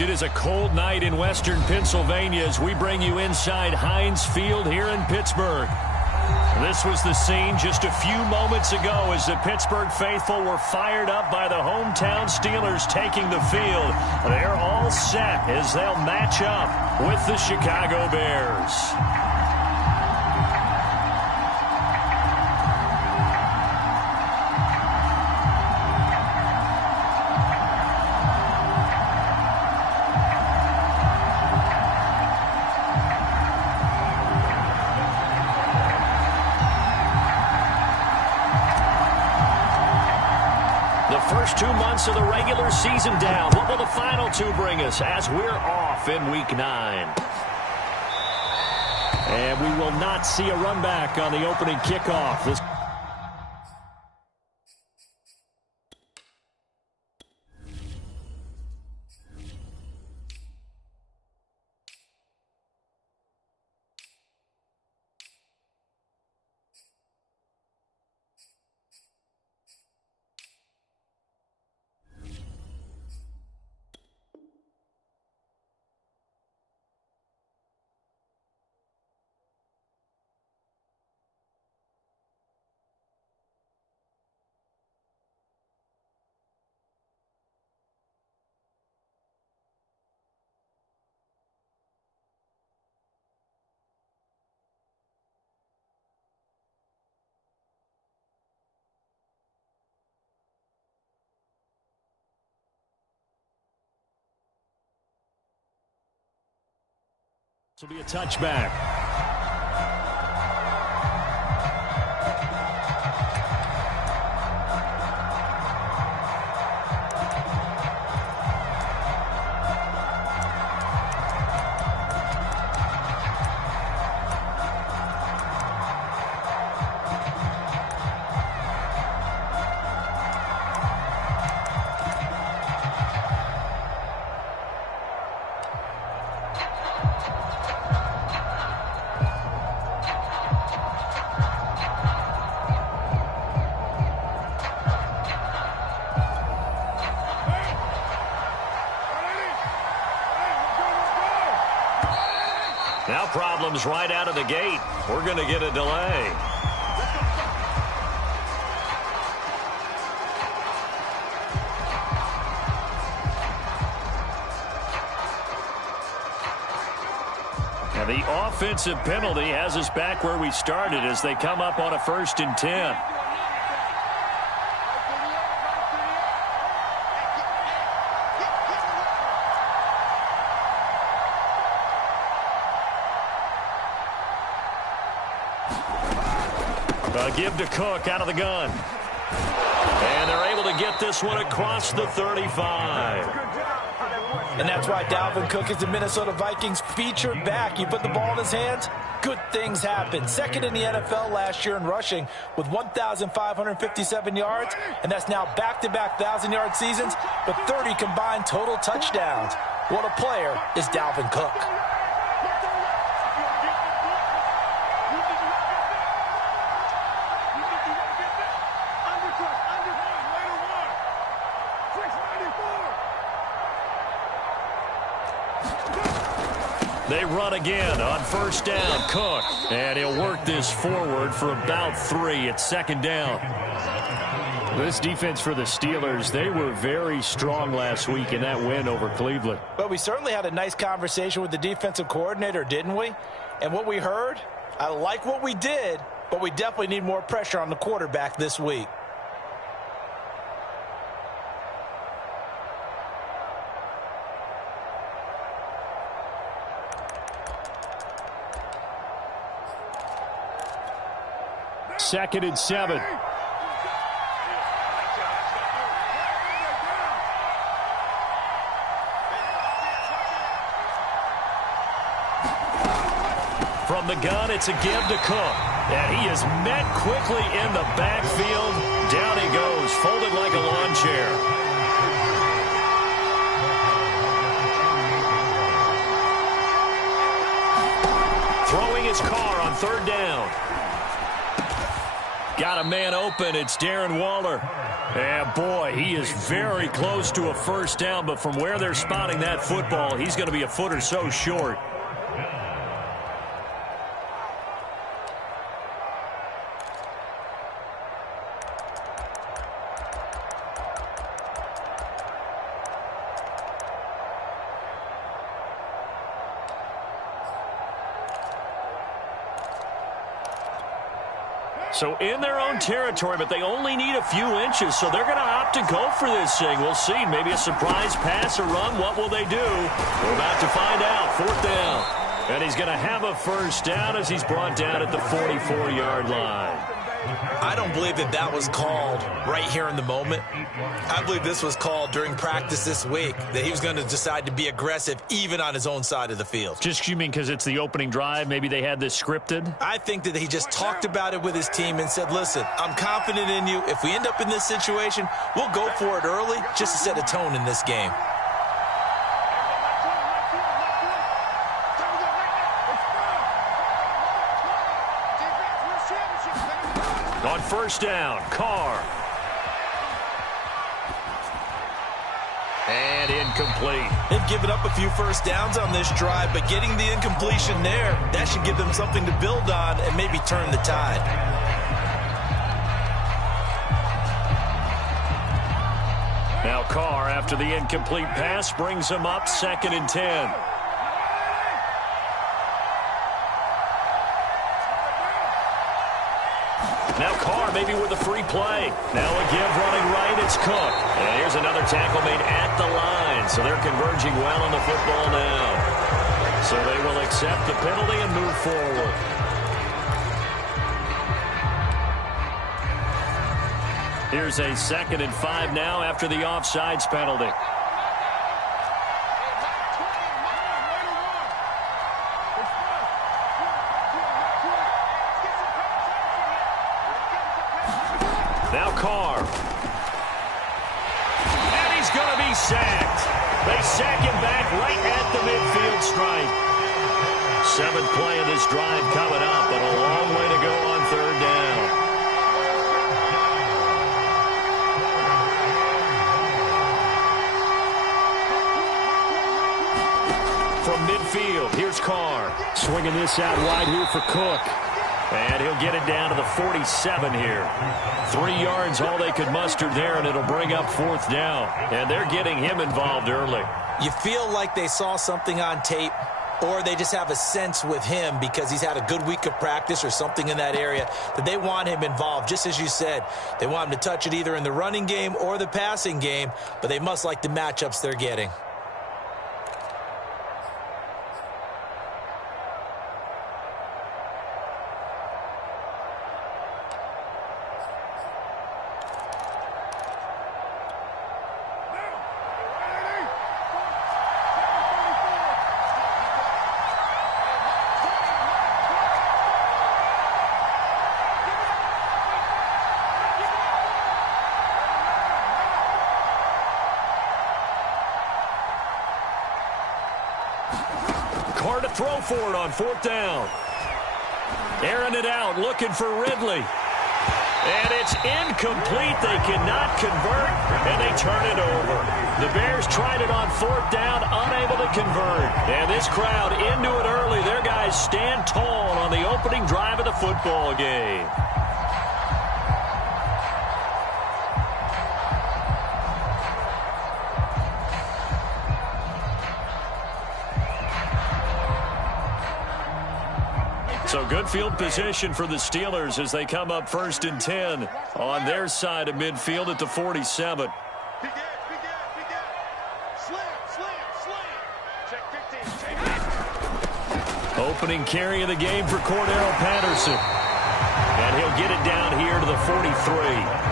It is a cold night in western Pennsylvania as we bring you inside Heinz Field here in Pittsburgh. This was the scene just a few moments ago as the Pittsburgh faithful were fired up by the hometown Steelers taking the field. They're all set as they'll match up with the Chicago Bears. First 2 months of the regular season down. What will the final two bring us as we're off in Week 9? And we will not see a run back on the opening kickoff. This will be a touchback. Now problems right out of the gate. We're going to get a delay. And the offensive penalty has us back where we started as they come up on a 1st and 10. Give to Cook out of the gun. And they're able to get this one across the 35. And that's why Dalvin Cook is the Minnesota Vikings featured back. You put the ball in his hands, good things happen. Second in the NFL last year in rushing with 1,557 yards, and that's now back-to-back 1,000-yard seasons with 30 combined total touchdowns. What a player is Dalvin Cook. They run again on 1st down. Cook. And he'll work this forward for about 3. It's 2nd down. This defense for the Steelers, they were very strong last week in that win over Cleveland. But we certainly had a nice conversation with the defensive coordinator, didn't we? And what we heard, I like what we did, but we definitely need more pressure on the quarterback this week. Second and 7. From the gun, it's a give to Cook. And he is met quickly in the backfield. Down he goes, folded like a lawn chair. Throwing his car on 3rd down. Got a man open. It's Darren Waller. And, boy, he is very close to a first down, but from where they're spotting that football, he's going to be a foot or so short. So in their own territory, but they only need a few inches, so they're going to opt to go for this thing. We'll see. Maybe a surprise pass or run. What will they do? We're about to find out. 4th down. And he's going to have a first down as he's brought down at the 44-yard line. I don't believe that was called right here in the moment. I believe this was called during practice this week, that he was going to decide to be aggressive even on his own side of the field. Just, you mean because it's the opening drive? Maybe they had this scripted? I think that he just talked about it with his team and said, listen, I'm confident in you. If we end up in this situation, we'll go for it early just to set a tone in this game. On first down, Carr. And incomplete. They've given up a few first downs on this drive, but getting the incompletion there, that should give them something to build on and maybe turn the tide. Now Carr, after the incomplete pass, brings him up 2nd and 10. Now Carr maybe with a free play. Now a give running right, it's Cook. And here's another tackle made at the line. So they're converging well on the football now. So they will accept the penalty and move forward. Here's a 2nd and 5 now after the offsides penalty. Now Carr. And he's going to be sacked. They sack him back right at the midfield stripe. 7th play of this drive coming up, but a long way to go on 3rd down. From midfield, here's Carr. Swinging this out wide here for Cook. And he'll get it down to the 47 here. 3 yards, all they could muster there, and it'll bring up 4th down. And they're getting him involved early. You feel like they saw something on tape, or they just have a sense with him because he's had a good week of practice or something in that area that they want him involved. Just as you said, they want him to touch it either in the running game or the passing game, but they must like the matchups they're getting. Carr to throw for it on 4th down. Airing it out, looking for Ridley. And it's incomplete. They cannot convert, and they turn it over. The Bears tried it on 4th down, unable to convert. And this crowd into it early. Their guys stand tall on the opening drive of the football game. So good field position for the Steelers as they come up 1st and 10 on their side of midfield at the 47. Opening carry of the game for Cordero Patterson. And he'll get it down here to the 43.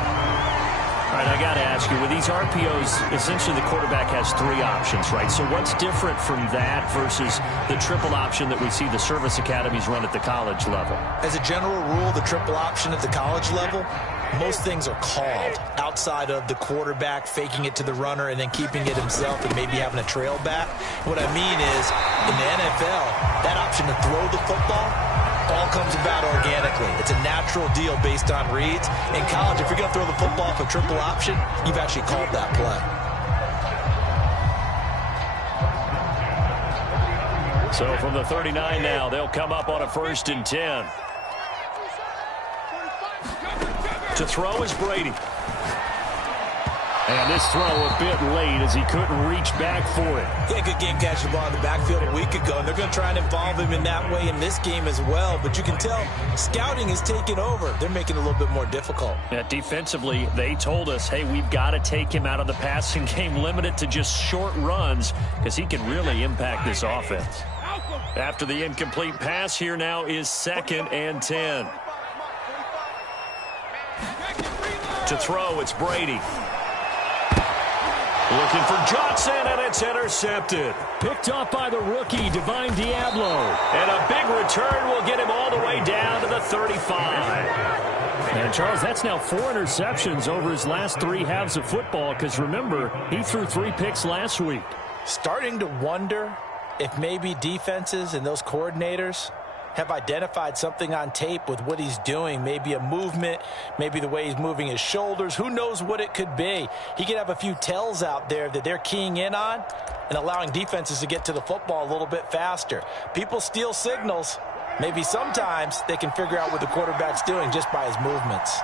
All right, I got to ask you, with these RPOs, essentially the quarterback has 3 options, right? So what's different from that versus the triple option that we see the service academies run at the college level? As a general rule, the triple option at the college level, most things are called outside of the quarterback faking it to the runner and then keeping it himself and maybe having a trail back. What I mean is, in the NFL, that option to throw the football, all comes about organically. It's a natural deal based on reads. In college, if you're going to throw the football for triple option, you've actually called that play. So from the 39 now, they'll come up on a 1st and 10. To throw is Brady. And this throw a bit late as he couldn't reach back for it. Yeah, good game catching the ball in the backfield a week ago, and they're going to try and involve him in that way in this game as well. But you can tell scouting is taking over. They're making it a little bit more difficult. Yeah, defensively, they told us, hey, we've got to take him out of the passing game, limit it to just short runs because he can really impact this offense. After the incomplete pass, here now is 2nd and 10. To throw, it's Brady. Looking for Johnson, and it's intercepted. Picked up by the rookie, Divine Diablo. And a big return will get him all the way down to the 35. And, Charles, that's now 4 interceptions over his last 3 halves of football because, remember, he threw 3 picks last week. Starting to wonder if maybe defenses and those coordinators have identified something on tape with what he's doing. Maybe a movement, maybe the way he's moving his shoulders. Who knows what it could be? He could have a few tells out there that they're keying in on and allowing defenses to get to the football a little bit faster. People steal signals. Maybe sometimes they can figure out what the quarterback's doing just by his movements.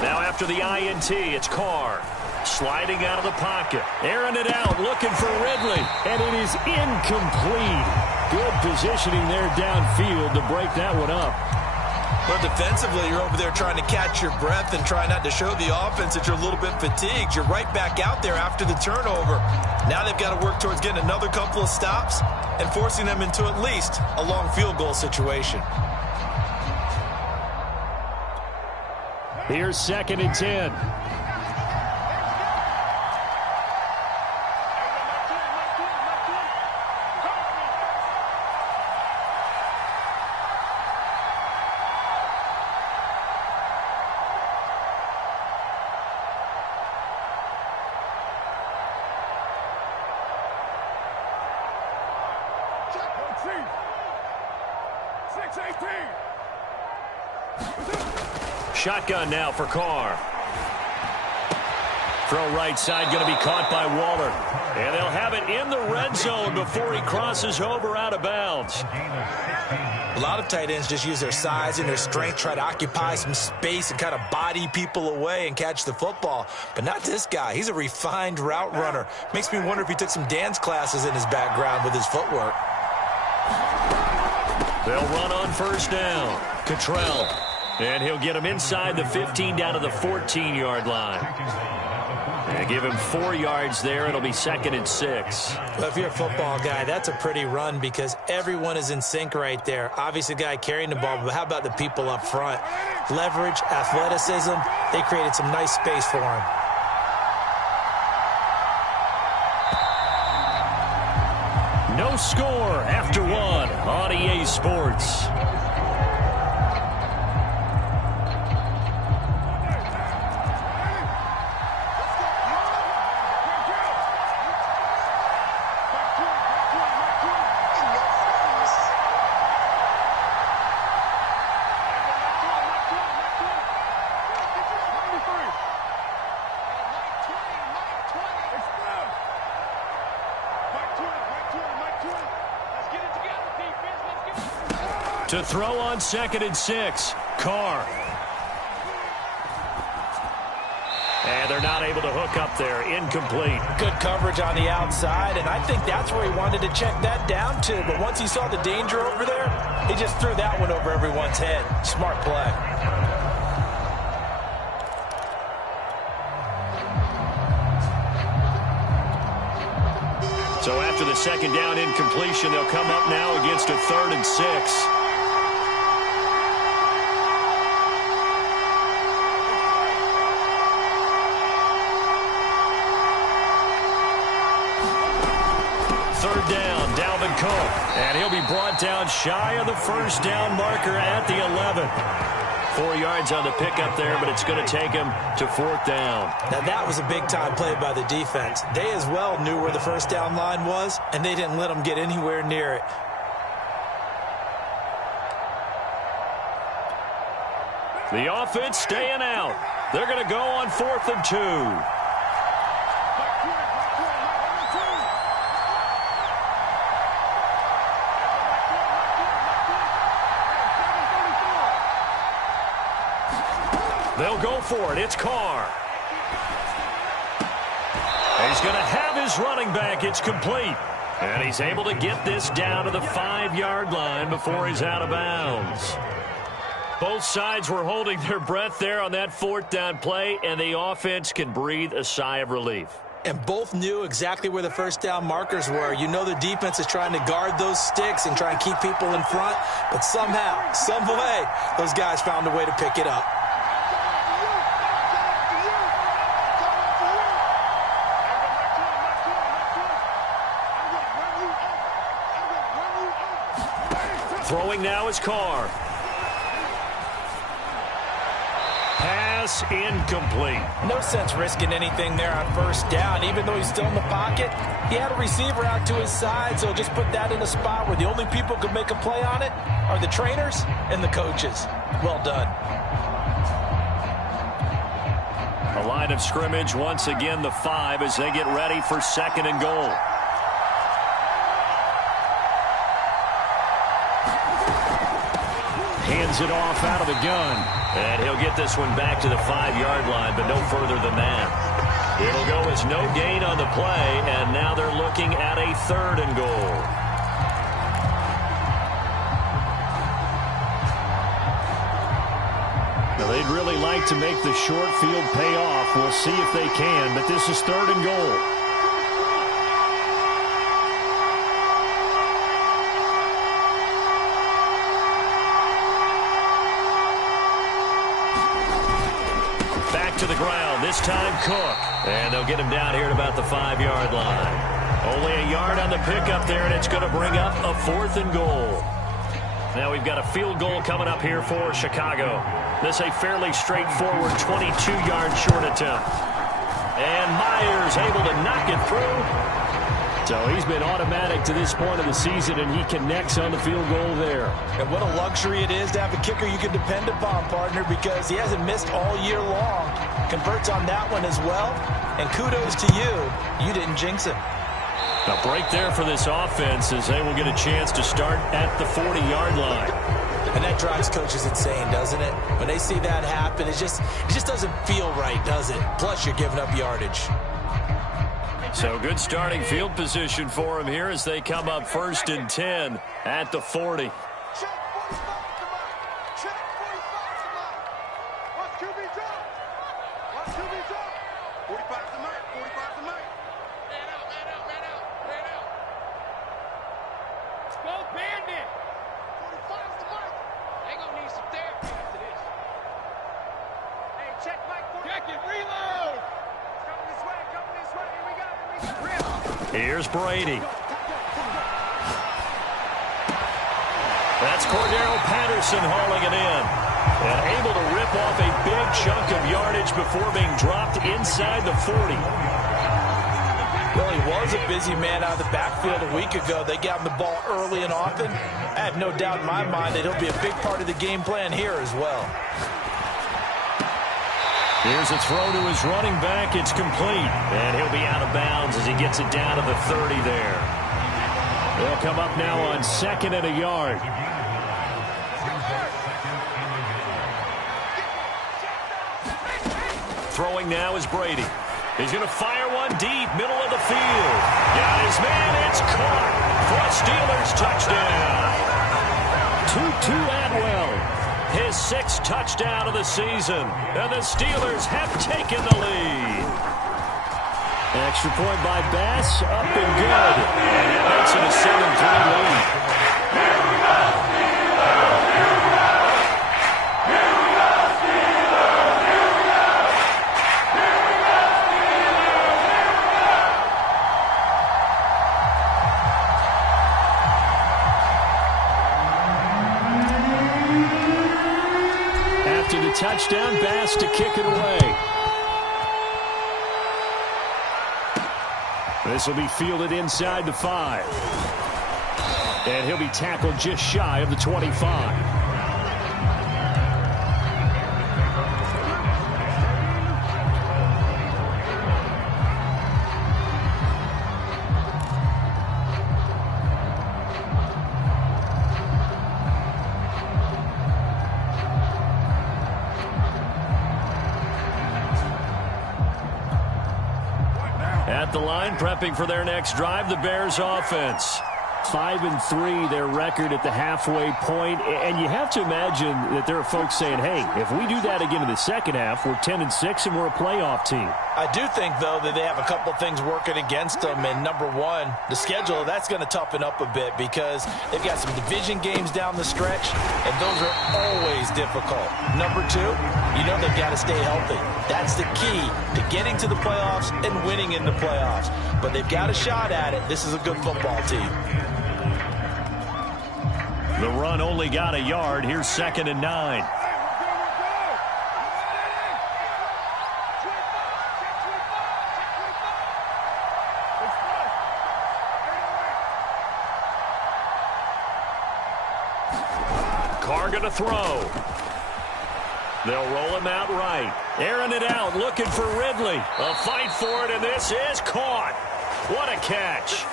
Now after the INT, it's Carr. Sliding out of the pocket. Airing it out, looking for Ridley. And it is incomplete. Good positioning there downfield to break that one up. Well, defensively, you're over there trying to catch your breath and try not to show the offense that you're a little bit fatigued. You're right back out there after the turnover. Now they've got to work towards getting another couple of stops and forcing them into at least a long field goal situation. Here's 2nd and 10. Shotgun now for Carr. Throw right side, going to be caught by Waller. And they'll have it in the red zone before he crosses over out of bounds. A lot of tight ends just use their size and their strength, try to occupy some space and kind of body people away and catch the football. But not this guy. He's a refined route runner. Makes me wonder if he took some dance classes in his background with his footwork. They'll run on 1st down. Cottrell. And he'll get him inside the 15 down to the 14-yard line. And give him 4 yards there. It'll be 2nd and 6. Well, if you're a football guy, that's a pretty run because everyone is in sync right there. Obviously, the guy carrying the ball, but how about the people up front? Leverage, athleticism, they created some nice space for him. No score after 1 on EA Sports. To throw on 2nd and 6, Carr. And they're not able to hook up there. Incomplete. Good coverage on the outside, and I think that's where he wanted to check that down to. But once he saw the danger over there, he just threw that one over everyone's head. Smart play. So after the 2nd down incompletion, they'll come up now against a 3rd and 6. Down, Dalvin Cook. And he'll be brought down shy of the 1st down marker at the 11. 4 yards on the pickup there, but it's going to take him to 4th down. Now, that was a big-time play by the defense. They as well knew where the first down line was, and they didn't let them get anywhere near it. The offense staying out. They're going to go on 4th and 2. They'll go for it. It's Carr. He's going to have his running back. It's complete. And he's able to get this down to the 5-yard line before he's out of bounds. Both sides were holding their breath there on that 4th down play, and the offense can breathe a sigh of relief. And both knew exactly where the first down markers were. You know the defense is trying to guard those sticks and try and keep people in front, but somehow, some way, those guys found a way to pick it up. Throwing now is Carr. Pass incomplete. No sense risking anything there on first down. Even though he's still in the pocket, he had a receiver out to his side, so just put that in a spot where the only people who can make a play on it are the trainers and the coaches. Well done. A line of scrimmage, once again the 5 as they get ready for 2nd and goal. Hands it off out of the gun. And he'll get this one back to the 5-yard line, but no further than that. It'll go as no gain on the play, and now they're looking at a 3rd and goal. Now they'd really like to make the short field pay off. We'll see if they can, but this is 3rd and goal. To the ground, this time Cook. And they'll get him down here at about the 5-yard line. Only a yard on the pickup there, and it's going to bring up a 4th and goal. Now we've got a field goal coming up here for Chicago. This a fairly straightforward 22-yard short attempt. And Myers able to knock it through. So he's been automatic to this point of the season, and he connects on the field goal there. And what a luxury it is to have a kicker you can depend upon, partner, because he hasn't missed all year long. Converts on that one as well. And kudos to you. You didn't jinx him. A break there for this offense as they will get a chance to start at the 40-yard line. And that drives coaches insane, doesn't it? When they see that happen, it just doesn't feel right, does it? Plus, you're giving up yardage. So good starting field position for him here as they come up 1st and 10 at the 40. Here's Brady. That's Cordero Patterson hauling it in. And able to rip off a big chunk of yardage before being dropped inside the 40. Well, he was a busy man out of the backfield a week ago. They got him the ball early and often. I have no doubt in my mind that he'll be a big part of the game plan here as well. Here's a throw to his running back. It's complete. And he'll be out of bounds as he gets it down to the 30 there. They'll come up now on 2nd and a yard. Throwing now is Brady. He's going to fire one deep, middle of the field. Got his man, it's caught for a Steelers touchdown. Tutu Atwell, his 6th touchdown of the season, and the Steelers have taken the lead. Extra point by Bass, up and good. And that makes it a 7-3 lead. touchdown. Bass to kick it away. This will be fielded inside the 5. And he'll be tackled just shy of the 25. At the line, prepping for their next drive, the Bears offense. 5-3, their record at the halfway point. And you have to imagine that there are folks saying, hey, if we do that again in the second half, we're 10-6 and we're a playoff team. I do think, though, that they have a couple of things working against them. And number one, the schedule, that's going to toughen up a bit because they've got some division games down the stretch, and those are always difficult. Number two, you know they've got to stay healthy. That's the key to getting to the playoffs and winning in the playoffs. But they've got a shot at it. This is a good football team. The run only got a yard. Here's 2nd and 9. Carr going to throw. They'll roll him out right. Airing it out, looking for Ridley. A fight for it, and this is caught. What a catch.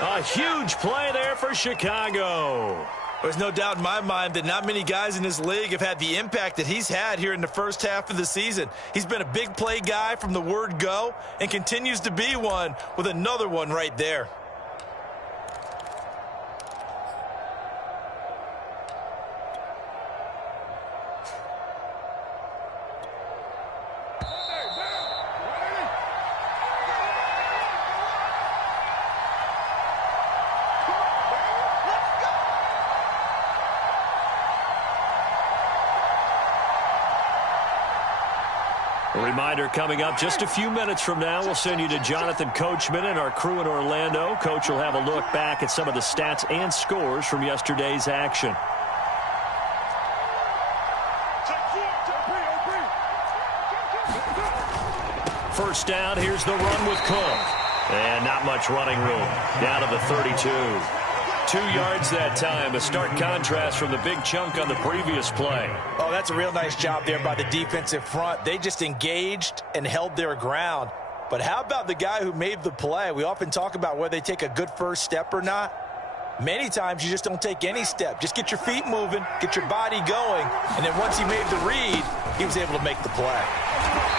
A huge play there for Chicago. There's no doubt in my mind that not many guys in this league have had the impact that he's had here in the first half of the season. He's been a big play guy from the word go and continues to be one with another one right there. A reminder coming up just a few minutes from now. We'll send you to Jonathan Coachman and our crew in Orlando. Coach will have a look back at some of the stats and scores from yesterday's action. First down, here's the run with Cook. And not much running room. Down to the 32. 2 yards that time, a stark contrast from the big chunk on the previous play. Oh, that's a real nice job there by the defensive front. They just engaged and held their ground. But how about the guy who made the play? We often talk about whether they take a good first step or not. Many times you just don't take any step. Just get your feet moving, get your body going, and then once he made the read, he was able to make the play.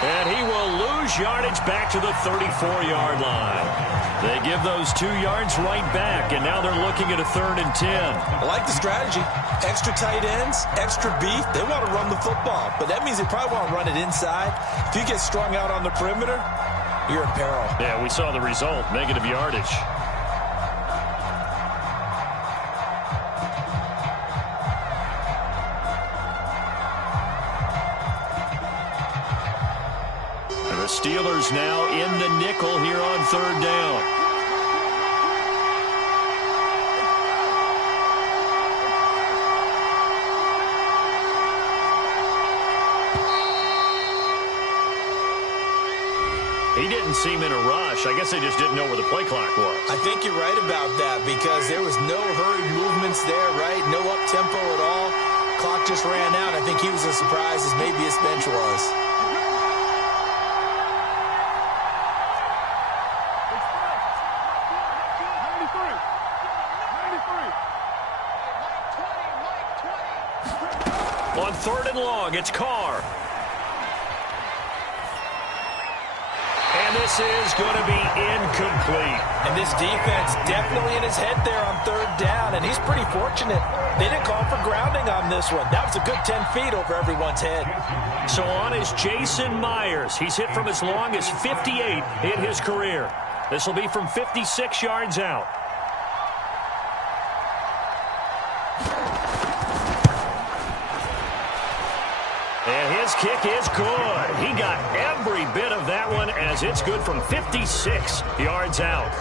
And he will lose yardage back to the 34-yard line. They give those 2 yards right back, and now they're looking at a 3rd and 10. I like the strategy. Extra tight ends, extra beef. They want to run the football, but that means they probably want to run it inside. If you get strung out on the perimeter, you're in peril. Yeah, we saw the result, negative yardage. The Steelers now in the nickel here on 3rd down. He didn't seem in a rush. I guess they just didn't know where the play clock was. I think you're right about that because there was no hurried movements there, right? No up-tempo at all. Clock just ran out. I think he was as surprised as maybe his bench was. On 3rd and long, it's Carr. And this is going to be incomplete. And this defense definitely in his head there on 3rd down, and he's pretty fortunate. They didn't call for grounding on this one. That was a good 10 feet over everyone's head. So on is Jason Myers. He's hit from as long as 58 in his career. This will be from 56 yards out. And his kick is good. He got every bit of that one as it's good from 56 yards out.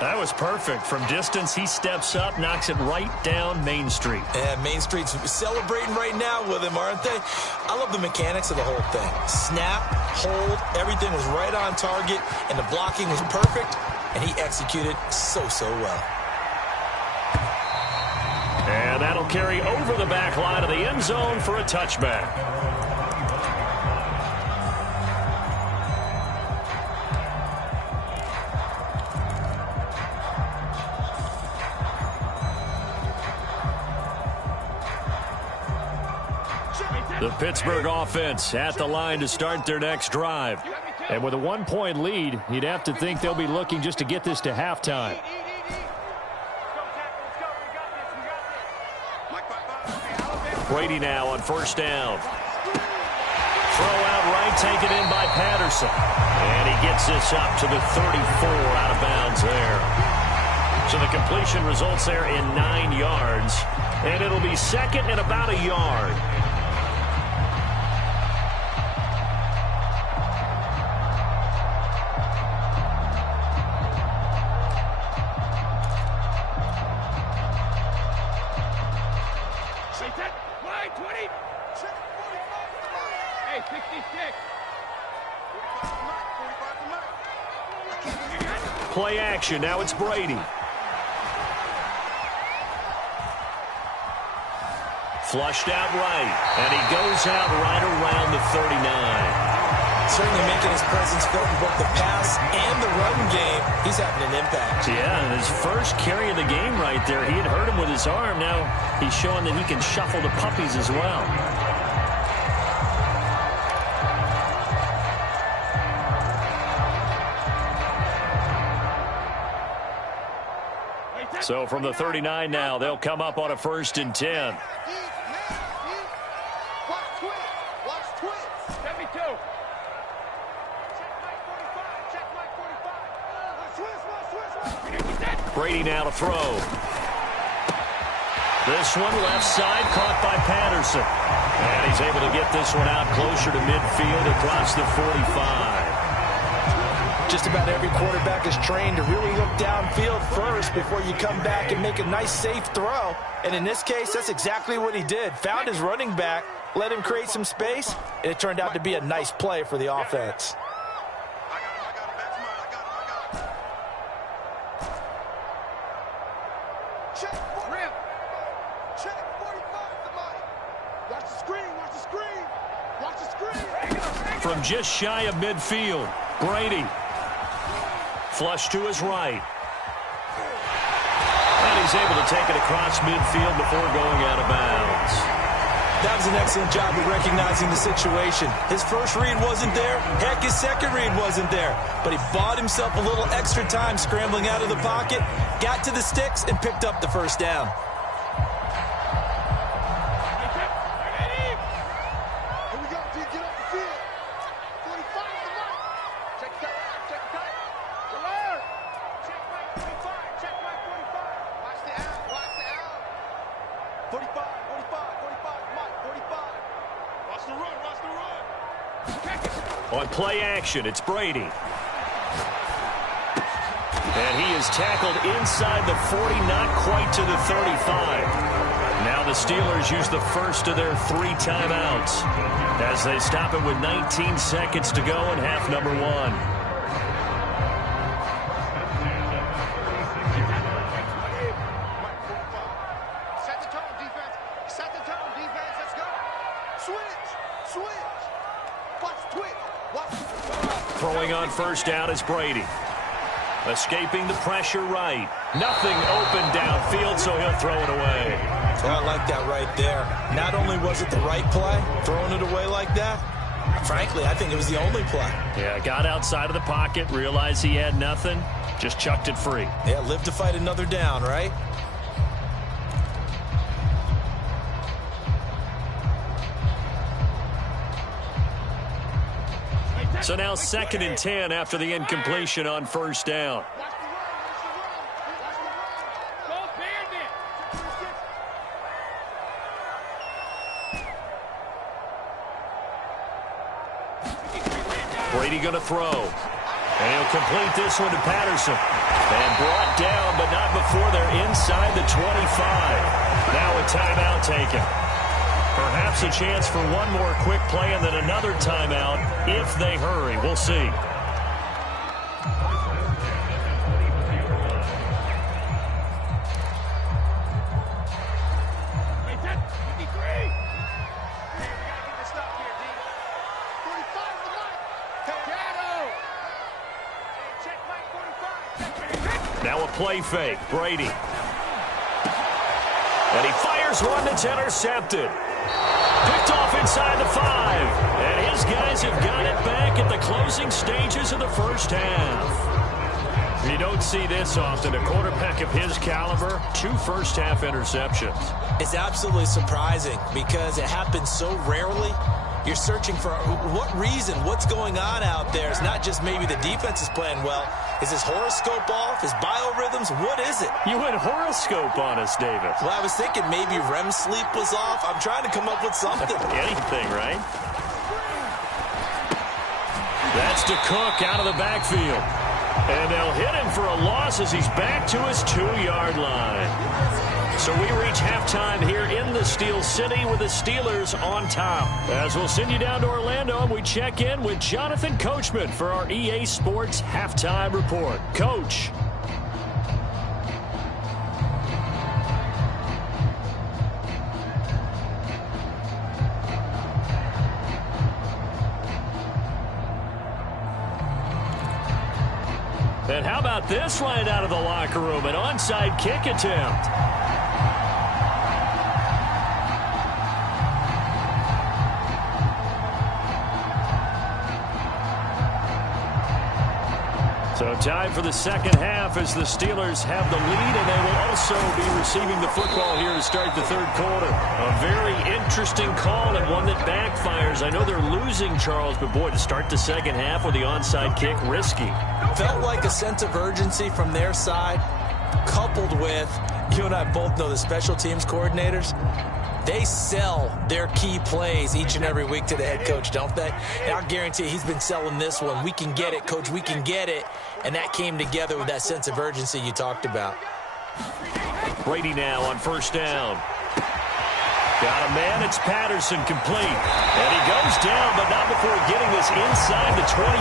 That was perfect. From distance, he steps up, knocks it right down Main Street. And Main Street's celebrating right now with him, aren't they? I love the mechanics of the whole thing. Snap, hold, everything was right on target, and the blocking was perfect, and he executed so well. And that'll carry over the back line of the end zone for a touchback. The Pittsburgh offense at the line to start their next drive. And with a 1-point lead, you'd have to think they'll be looking just to get this to halftime. Brady now on first down. Throw out right, taken in by Patterson. And he gets this up to the 34, out of bounds there. So the completion results there in 9 yards. And it'll be second and about a yard. Play action. Now it's Brady. Flushed out right. And he goes out right around the 39. Certainly making his presence felt in both the pass and the run game. He's having an impact. Yeah, and his first carry of the game right there, he had hurt him with his arm. Now he's showing that he can shuffle the puppies as well. So from the 39 now, they'll come up on a 1st and 10. Brady now to throw. This one left side caught by Patterson. And he's able to get this one out closer to midfield across the 45. Just about every quarterback is trained to really look downfield first before you come back and make a nice, safe throw. And in this case, that's exactly what he did. Found his running back, let him create some space, and it turned out to be a nice play for the offense. From just shy of midfield, Brady. Flush to his right. And he's able to take it across midfield before going out of bounds. That was an excellent job of recognizing the situation. His first read wasn't there. Heck, his second read wasn't there. But he bought himself a little extra time scrambling out of the pocket, got to the sticks, and picked up the first down. On play action, it's Brady. And he is tackled inside the 40, not quite to the 35. Now the Steelers use the first of their 3 timeouts as they stop it with 19 seconds to go in half number 1. Throwing on first down is Brady. Escaping the pressure right. Nothing open downfield, so he'll throw it away. I like that right there. Not only was it the right play, throwing it away like that, frankly, I think it was the only play. Yeah, got outside of the pocket, realized he had nothing, just chucked it free. Yeah, live to fight another down, right? So now 2nd and 10 after the incompletion on first down. Brady going to throw. And he'll complete this one to Patterson. And brought down, but not before they're inside the 25. Now a timeout taken. Perhaps a chance for one more quick play and then another timeout if they hurry. We'll see. Now a play fake. Brady. And he fires one that's intercepted. Picked off inside the 5. And his guys have got it back at the closing stages of the first half. You don't see this often. A quarterback of his caliber, 2 first-half interceptions. It's absolutely surprising because it happens so rarely. You're searching for what reason, what's going on out there. It's not just maybe the defense is playing well. Is his horoscope off? His biorhythms? What is it? You went horoscope on us, Davis. Well, I was thinking maybe REM sleep was off. I'm trying to come up with something. Anything, right? That's to Cook out of the backfield. And they'll hit him for a loss as he's back to his 2-yard line. So we reach halftime here in the Steel City with the Steelers on top. As we'll send you down to Orlando, and we check in with Jonathan Coachman for our EA Sports Halftime Report. Coach. And how about this right out of the locker room? An onside kick attempt. So time for the second half as the Steelers have the lead, and they will also be receiving the football here to start the third quarter. A very interesting call and one that backfires. I know they're losing, Charles, but boy, to start the second half with the onside kick, risky. Felt like a sense of urgency from their side, coupled with, you and I both know the special teams coordinators. They sell their key plays each and every week to the head coach, don't they? And I guarantee he's been selling this one. We can get it, coach. We can get it. And that came together with that sense of urgency you talked about. Brady now on first down. Got a man. It's Patterson complete. And he goes down, but not before getting this inside the 25.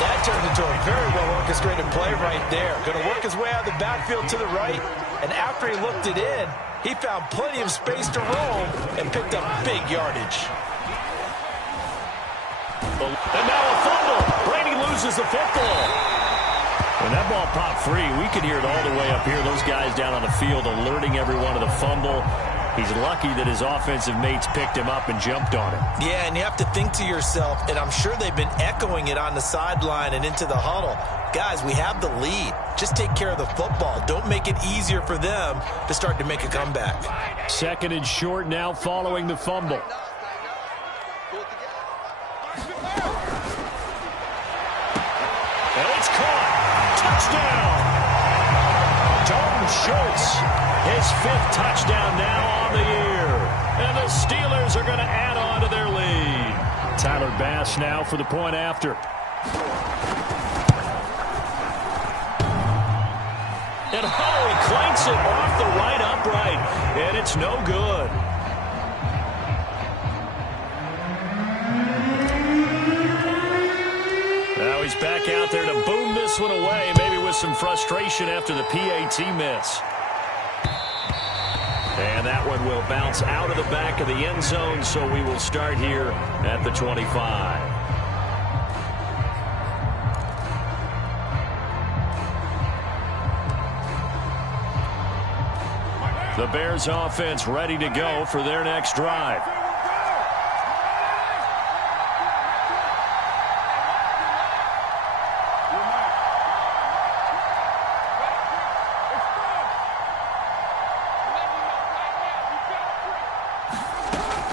That turned into a very well-orchestrated play right there. Going to work his way out of the backfield to the right. And after he looked it in, he found plenty of space to roam and picked up big yardage. And now a fumble. Brady loses the football. When that ball popped free, we could hear it all the way up here. Those guys down on the field alerting everyone of the fumble. He's lucky that his offensive mates picked him up and jumped on him. Yeah, and you have to think to yourself, and I'm sure they've been echoing it on the sideline and into the huddle. Guys, we have the lead. Just take care of the football. Don't make it easier for them to start to make a comeback. Second and short now following the fumble. And it's caught. Touchdown. Dalton Schultz, his 5th touchdown now on the year. And the Steelers are going to add on to their lead. Tyler Bass now for the point after. And he clanks it off the right upright, and it's no good. Now he's back out there to boom this one away, maybe with some frustration after the PAT miss. And that one will bounce out of the back of the end zone, so we will start here at the 25. The Bears offense ready to go for their next drive.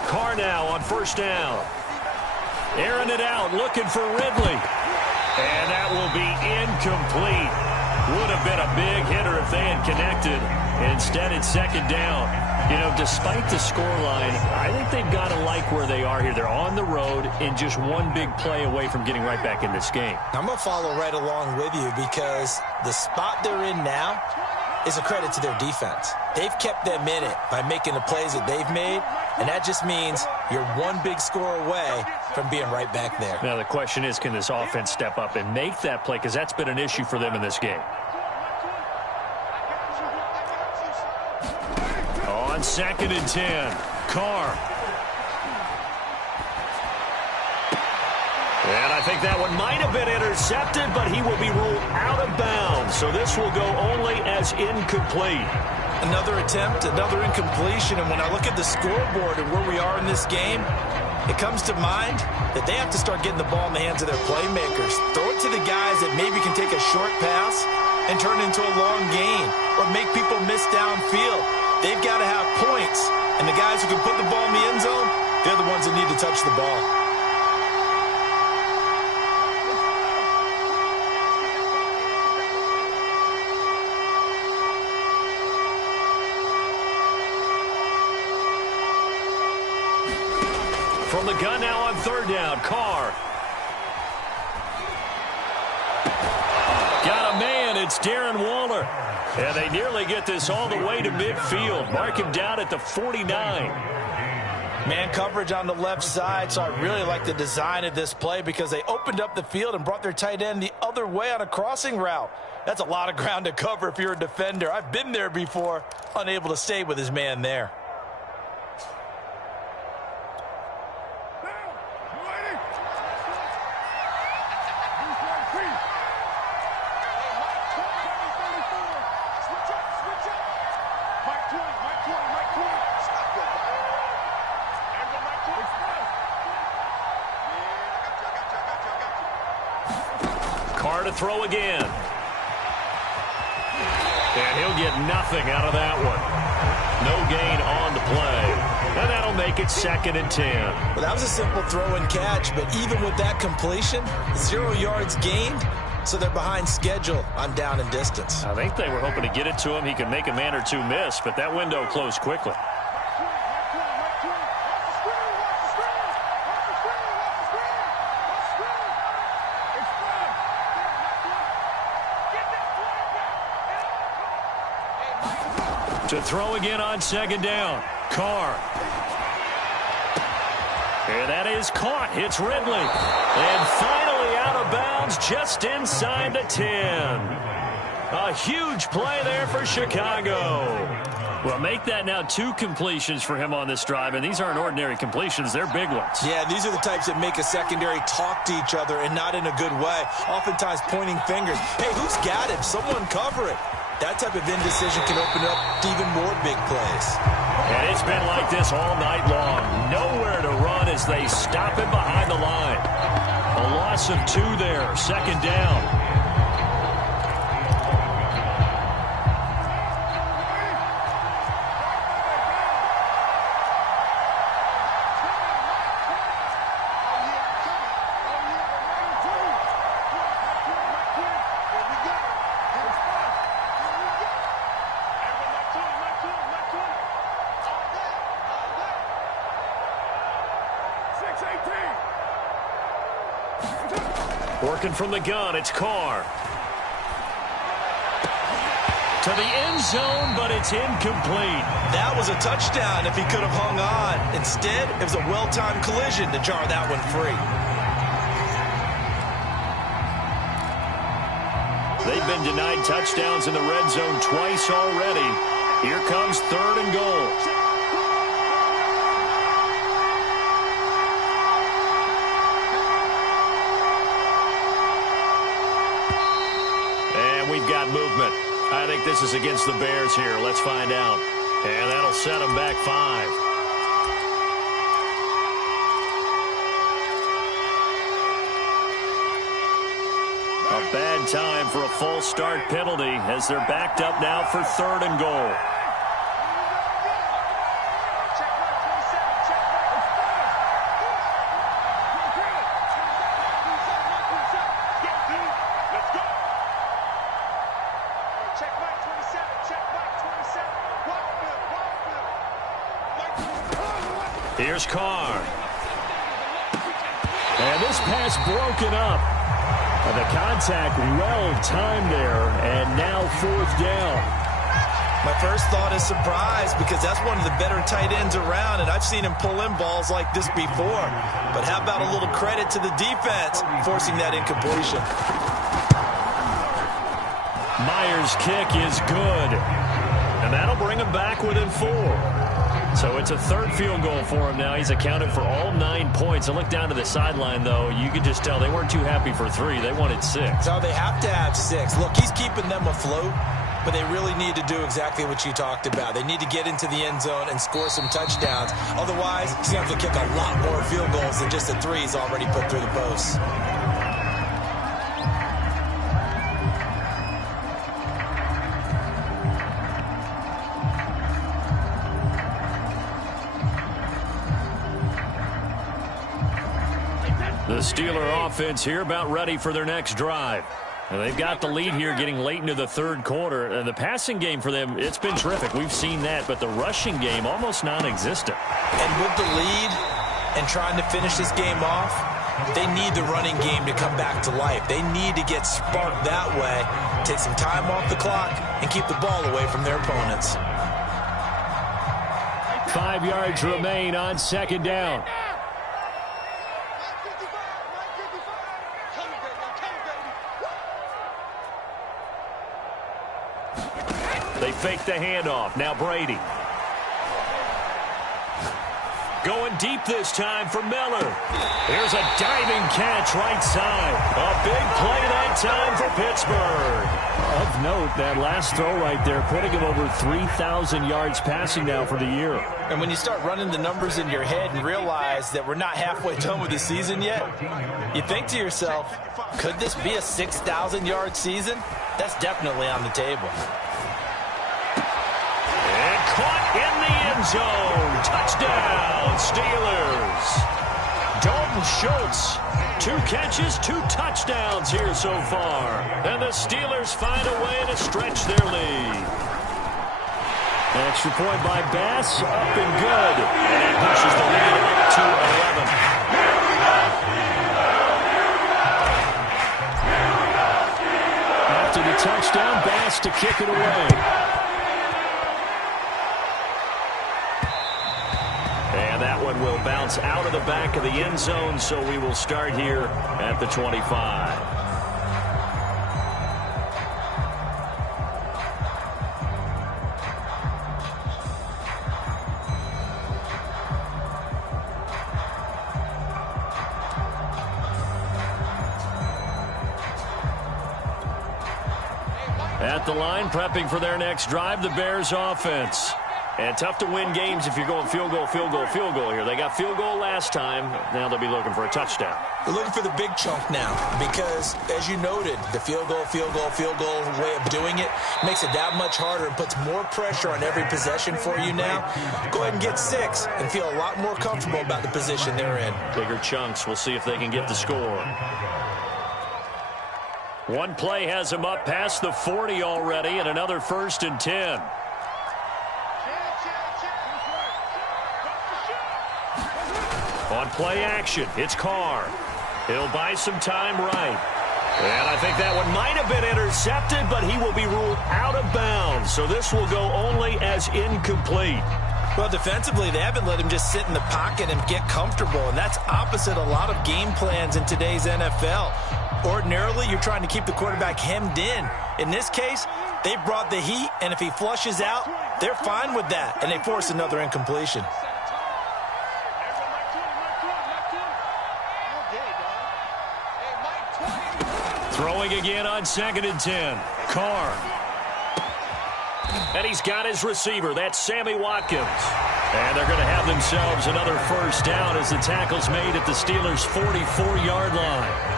Carr now on first down. Airing it out, looking for Ridley. And that will be incomplete. Would have been a big hitter if they had connected. Instead, it's second down. You know, despite the scoreline, I think they've got to like where they are here. They're on the road and just one big play away from getting right back in this game. I'm going to follow right along with you because the spot they're in now is a credit to their defense. They've kept them in it by making the plays that they've made, and that just means you're one big score away from being right back there. Now, the question is, can this offense step up and make that play? Because that's been an issue for them in this game. On 2nd and 10, Carr. And I think that one might have been intercepted, but he will be ruled out of bounds. So this will go only as incomplete. Another attempt, another incompletion. And when I look at the scoreboard and where we are in this game, it comes to mind that they have to start getting the ball in the hands of their playmakers. Throw it to the guys that maybe can take a short pass and turn it into a long gain or make people miss downfield. They've got to have points. And the guys who can put the ball in the end zone, they're the ones that need to touch the ball. From the gun now on 3rd down, Carr. Got a man, it's Darren Waller. And they nearly get this all the way to midfield. Mark him down at the 49. Man coverage on the left side, so I really like the design of this play because they opened up the field and brought their tight end the other way on a crossing route. That's a lot of ground to cover if you're a defender. I've been there before, unable to stay with his man there. Carr to throw again. And he'll get nothing out of that one. No gain on the play. And that'll make it 2nd and 10. Well, that was a simple throw and catch, but even with that completion, 0 yards gained, so they're behind schedule on down and distance. I think they were hoping to get it to him. He could make a man or two miss, but that window closed quickly. To throw again on 2nd down, Carr. And that is caught. Hits Ridley. And finally out of bounds just inside the 10. A huge play there for Chicago. Well, make that now 2 completions for him on this drive, and these aren't ordinary completions. They're big ones. Yeah, these are the types that make a secondary talk to each other and not in a good way. Oftentimes pointing fingers. Hey, who's got him? Someone cover it. That type of indecision can open up to even more big plays. And it's been like this all night long. Nowhere to run as they stop him behind the line. A loss of 2 there. 2nd down. Working from the gun, it's Carr. To the end zone, but it's incomplete. That was a touchdown if he could have hung on. Instead, it was a well-timed collision to jar that one free. They've been denied touchdowns in the red zone twice already. Here comes 3rd and goal. We've got movement. I think this is against the Bears here. Let's find out. And that'll set them back 5. A bad time for a false start penalty as they're backed up now for 3rd and goal. Here's Carr. And this pass broken up. And the contact well-timed there, and now 4th down. My first thought is surprise because that's one of the better tight ends around, and I've seen him pull in balls like this before. But how about a little credit to the defense forcing that incompletion? Myers' kick is good, and that'll bring him back within 4. So it's a 3rd field goal for him now. He's accounted for all 9 points. And look down to the sideline, though. You could just tell they weren't too happy for 3. They wanted 6. So they have to have 6. Look, he's keeping them afloat, but they really need to do exactly what you talked about. They need to get into the end zone and score some touchdowns. Otherwise, he's going to have to kick a lot more field goals than just the 3 he's already put through the posts. The Steeler offense here about ready for their next drive. And they've got the lead here getting late into the 3rd quarter. And the passing game for them, it's been terrific. We've seen that. But the rushing game, almost non-existent. And with the lead and trying to finish this game off, they need the running game to come back to life. They need to get sparked that way, take some time off the clock, and keep the ball away from their opponents. 5 yards remain on 2nd down. They fake the handoff. Now Brady. Going deep this time for Miller. Here's a diving catch right side. A big play that time for Pittsburgh. Of note, that last throw right there, putting him over 3,000 yards passing now for the year. And when you start running the numbers in your head and realize that we're not halfway done with the season yet, you think to yourself, could this be a 6,000-yard season? That's definitely on the table. Caught in the end zone. Touchdown, Steelers. Dalton Schultz, 2 catches, 2 touchdowns here so far. And the Steelers find a way to stretch their lead. Extra point by Bass, up and good. And that pushes the lead up to 11. After the touchdown, Bass to kick it away. And that one will bounce out of the back of the end zone, so we will start here at the 25. At the line, prepping for their next drive, the Bears offense. And tough to win games if you're going field goal, field goal, field goal here. They got field goal last time. Now they'll be looking for a touchdown. They're looking for the big chunk now because, as you noted, the field goal way of doing it makes it that much harder and puts more pressure on every possession for you now. Go ahead and get 6 and feel a lot more comfortable about the position they're in. Bigger chunks. We'll see if they can get the score. One play has them up past the 40 already, and another 1st and 10. On play action, it's Carr. He'll buy some time right. And I think that one might have been intercepted, but he will be ruled out of bounds. So this will go only as incomplete. Well, defensively, they haven't let him just sit in the pocket and get comfortable, and that's opposite a lot of game plans in today's NFL. Ordinarily, you're trying to keep the quarterback hemmed in. In this case, they brought the heat, and if he flushes out, they're fine with that, and they force another incompletion. Throwing again on 2nd and 10. Carr. And he's got his receiver. That's Sammy Watkins. And they're going to have themselves another 1st down as the tackle's made at the Steelers' 44-yard line.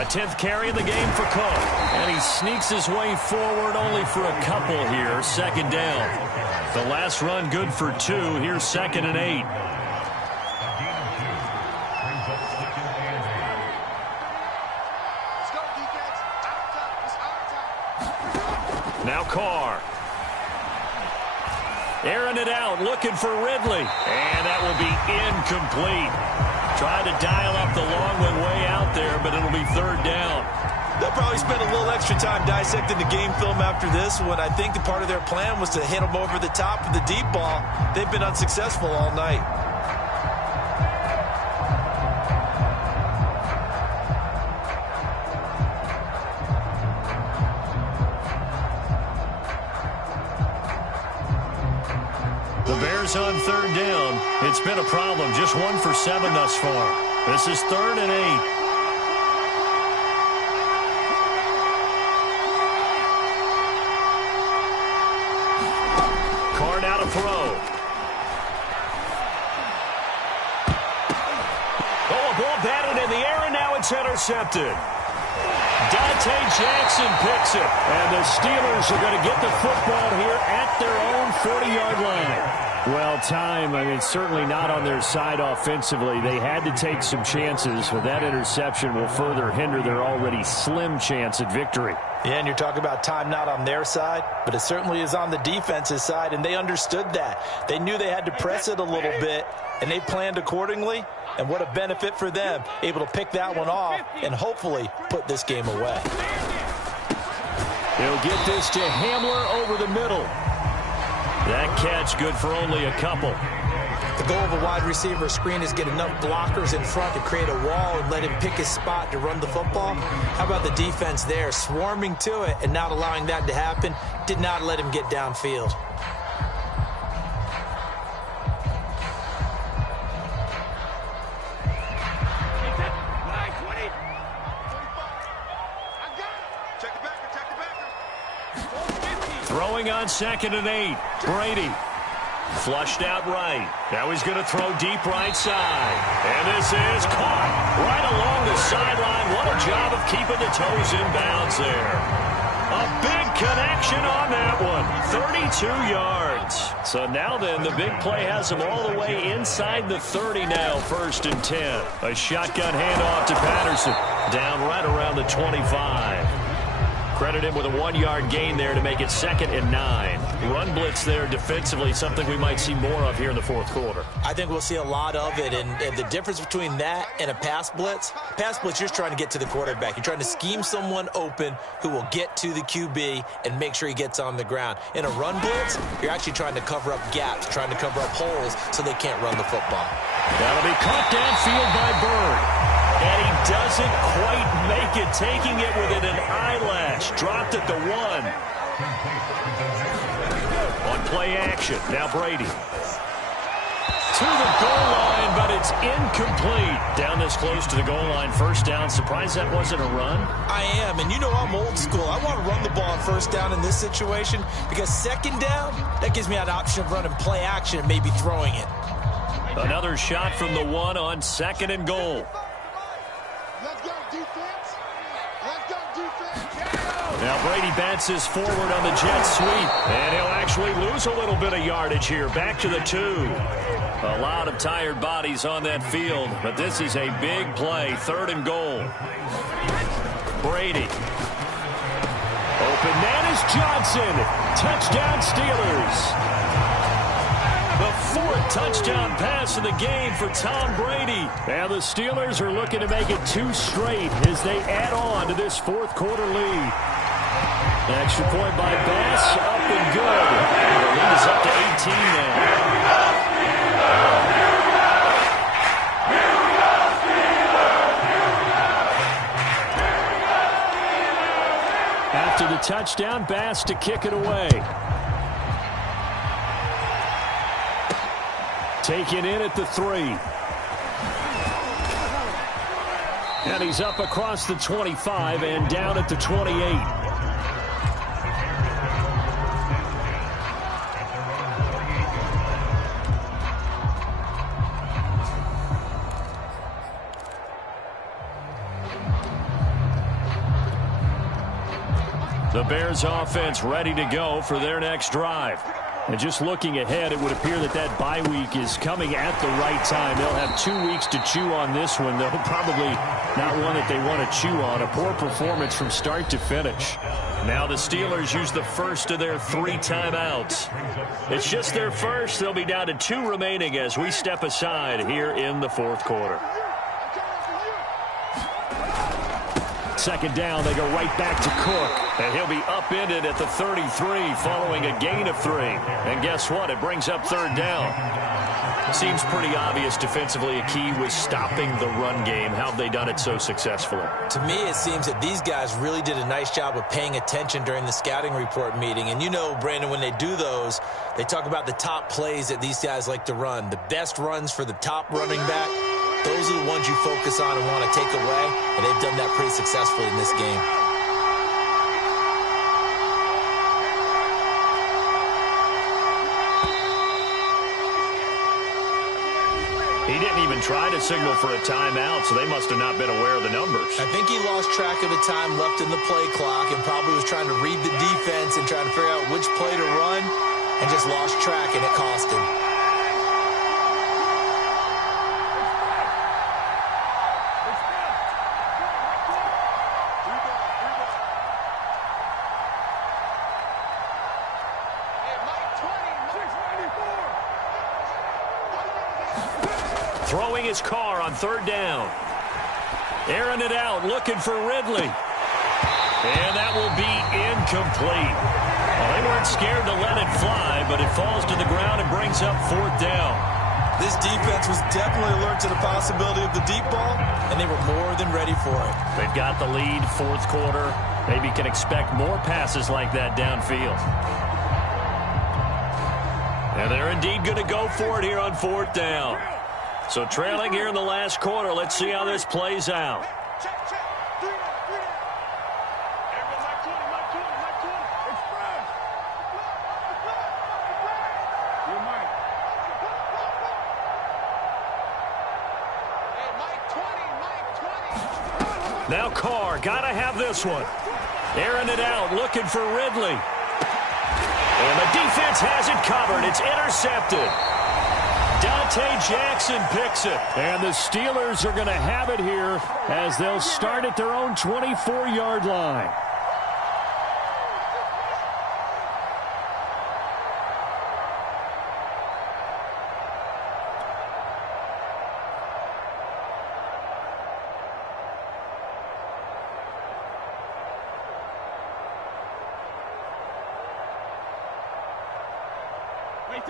A 10th carry in the game for Cook. And he sneaks his way forward only for a couple here. Second down. The last run good for 2. Here's 2nd and 8. Now Carr. Airing it out, looking for Ridley. And that will be incomplete. Trying to dial up the long one way out there, but it'll be 3rd down. They'll probably spend a little extra time dissecting the game film after this one. I think the part of their plan was to hit them over the top of the deep ball. They've been unsuccessful all night. The Bears on 3rd down. It's been a problem. Just 1 for 7 thus far. This is 3rd and 8. Carr now to throw. Oh, a ball batted in the air, and now it's intercepted. Dante Jackson picks it. And the Steelers are going to get the football here at their own 40-yard line. Well, time, certainly not on their side offensively. They had to take some chances, but that interception will further hinder their already slim chance at victory. Yeah, and you're talking about time not on their side, but it certainly is on the defense's side, and they understood that. They knew they had to press it a little bit, and they planned accordingly, and what a benefit for them, able to pick that one off and hopefully put this game away. They'll get this to Hamler over the middle. That catch good for only a couple. The goal of a wide receiver screen is get enough blockers in front to create a wall and let him pick his spot to run the football. How about the defense there, swarming to it and not allowing that to happen? Did not let him get downfield. Throwing on 2nd and 8. Brady. Flushed out right. Now he's going to throw deep right side. And this is caught right along the sideline. What a job of keeping the toes in bounds there. A big connection on that one. 32 yards. So now then, the big play has him all the way inside the 30 now, 1st and 10. A shotgun handoff to Patterson. Down right around the 25. Credit him with a 1-yard gain there to make it 2nd and 9. Run blitz there defensively, something we might see more of here in the 4th quarter. I think we'll see a lot of it, and the difference between that and a pass blitz, you're just trying to get to the quarterback. You're trying to scheme someone open who will get to the QB and make sure he gets on the ground. In a run blitz, you're actually trying to cover up gaps, trying to cover up holes so they can't run the football. That'll be caught downfield by Bird. And he doesn't quite make it, taking it within an eyelash. Dropped at the 1. On play action, now Brady. To the goal line, but it's incomplete. Down this close to the goal line, 1st down. Surprised that wasn't a run? I am, and you know I'm old school. I want to run the ball on 1st down in this situation because 2nd down, that gives me an option of running play action and maybe throwing it. Another shot from the 1 on 2nd and goal. Let's go, defense. Let's go, defense. Now Brady bounces forward on the jet sweep, and he'll actually lose a little bit of yardage here. Back to the 2. A lot of tired bodies on that field, but this is a big play. 3rd and goal. Brady. Open man is Johnson. Touchdown Steelers. The 4th touchdown pass of the game for Tom Brady. And the Steelers are looking to make it 2 straight as they add on to this 4th quarter lead. An extra point by Bass, up and good. The lead is up to 18 now. After the touchdown, Bass to kick it away. Taken in at the 3. And he's up across the 25 and down at the 28. The Bears offense ready to go for their next drive. And just looking ahead, it would appear that that bye week is coming at the right time. They'll have 2 weeks to chew on this one, though probably not one that they want to chew on. A poor performance from start to finish. Now the Steelers use the first of their 3 timeouts. It's just their first. They'll be down to 2 remaining as we step aside here in the fourth quarter. Second down, they go right back to Cook. And he'll be upended at the 33 following a gain of 3. And guess what? It brings up third down. Seems pretty obvious defensively a key was stopping the run game. How have they done it so successfully? To me, it seems that these guys really did a nice job of paying attention during the scouting report meeting. And you know, Brandon, when they do those, they talk about the top plays that these guys like to run. The best runs for the top running back. Those are the ones you focus on and want to take away, and they've done that pretty successfully in this game. He didn't even try to signal for a timeout, so they must have not been aware of the numbers. I think he lost track of the time left in the play clock and probably was trying to read the defense and trying to figure out which play to run and just lost track, and it cost him. Throwing his car on third down. Airing it out, looking for Ridley. And that will be incomplete. Well, they weren't scared to let it fly, but it falls to the ground and brings up fourth down. This defense was definitely alert to the possibility of the deep ball, and they were more than ready for it. They've got the lead, fourth quarter. Maybe can expect more passes like that downfield. And they're indeed going to go for it here on fourth down. So trailing here in the last quarter. Let's see how this plays out. Now Carr, got to have this one. Airing it out, looking for Ridley. And the defense has it covered. It's intercepted. Dante Jackson picks it. And the Steelers are going to have it here as they'll start at their own 24-yard line.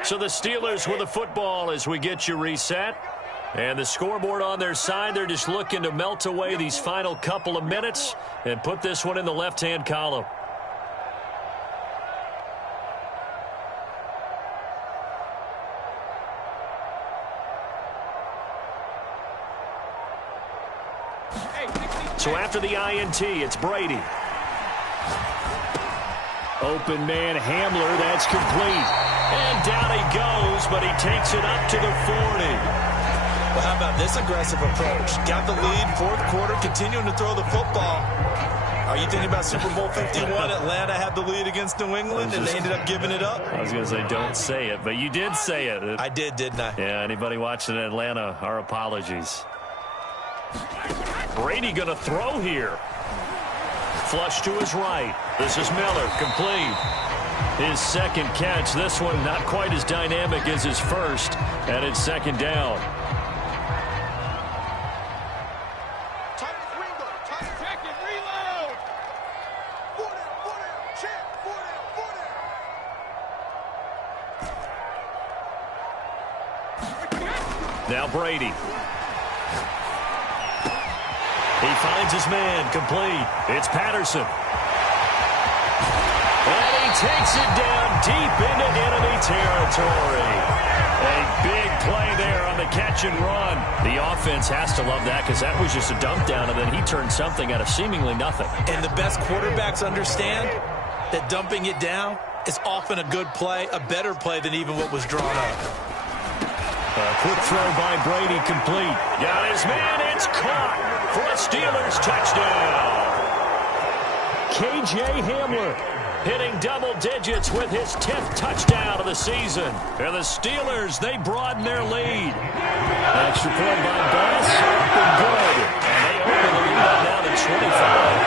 So the Steelers with the football as we get you reset. And the scoreboard on their side, they're just looking to melt away these final couple of minutes and put this one in the left-hand column. So after the INT, it's Brady. Open man Hamler, that's complete. And down he goes, but he takes it up to the 40. Well, how about this aggressive approach? Got the lead, fourth quarter, continuing to throw the football. Are you thinking about Super Bowl 51? Atlanta had the lead against New England, and they ended up giving it up? I was going to say, don't say it, but you did say it. I did, didn't I? Yeah, anybody watching Atlanta, our apologies. Brady going to throw here. Flush to his right. This is Miller, complete. His second catch. This one not quite as dynamic as his first, and it's second down. Now Brady. He finds his man, complete. It's Patterson. And he takes it down deep into enemy territory. A big play there on the catch and run. The offense has to love that because that was just a dump down, and then he turned something out of seemingly nothing. And the best quarterbacks understand that dumping it down is often a good play, a better play than even what was drawn up. A quick throw by Brady, complete. Got his man, it's caught for a Steelers touchdown. KJ Hamler, hitting double digits with his 10th touchdown of the season. And the Steelers, they broaden their lead. Extra point by Bass, up and good. And they open the lead now to 25.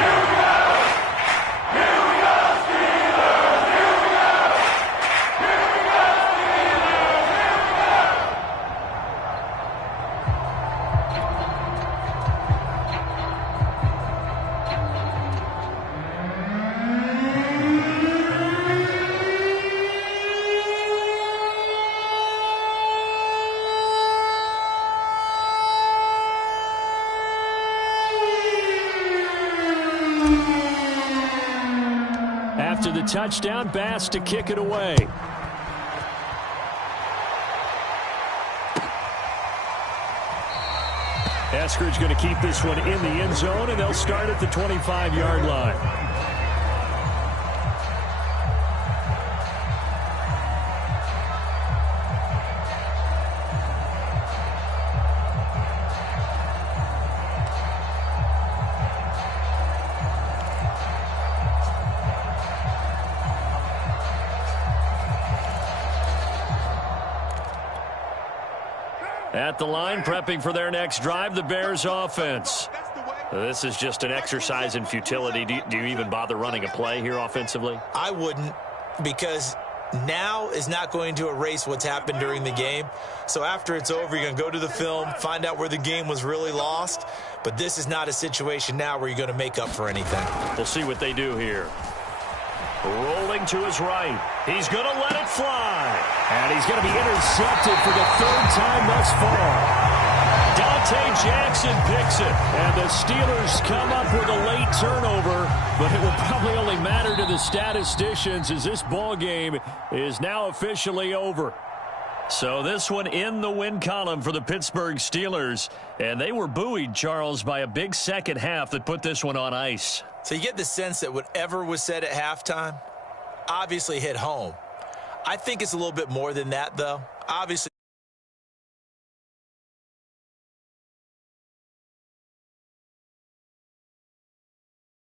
After the touchdown, Bass to kick it away. Eskridge going to keep this one in the end zone, and they'll start at the 25-yard line. At the line, prepping for their next drive, the Bears offense. This is just an exercise in futility. Do you even bother running a play here offensively? I wouldn't, because now is not going to erase what's happened during the game. So after it's over, you're going to go to the film, find out where the game was really lost. But this is not a situation now where you're going to make up for anything. We'll see what they do here. Rolling to his right. He's going to let it fly. And he's going to be intercepted for the third time thus far. Dante Jackson picks it. And the Steelers come up with a late turnover. But it will probably only matter to the statisticians as this ball game is now officially over. So this one in the win column for the Pittsburgh Steelers. And they were buoyed, Charles, by a big second half that put this one on ice. So you get the sense that whatever was said at halftime obviously hit home. I think it's a little bit more than that, though. Obviously.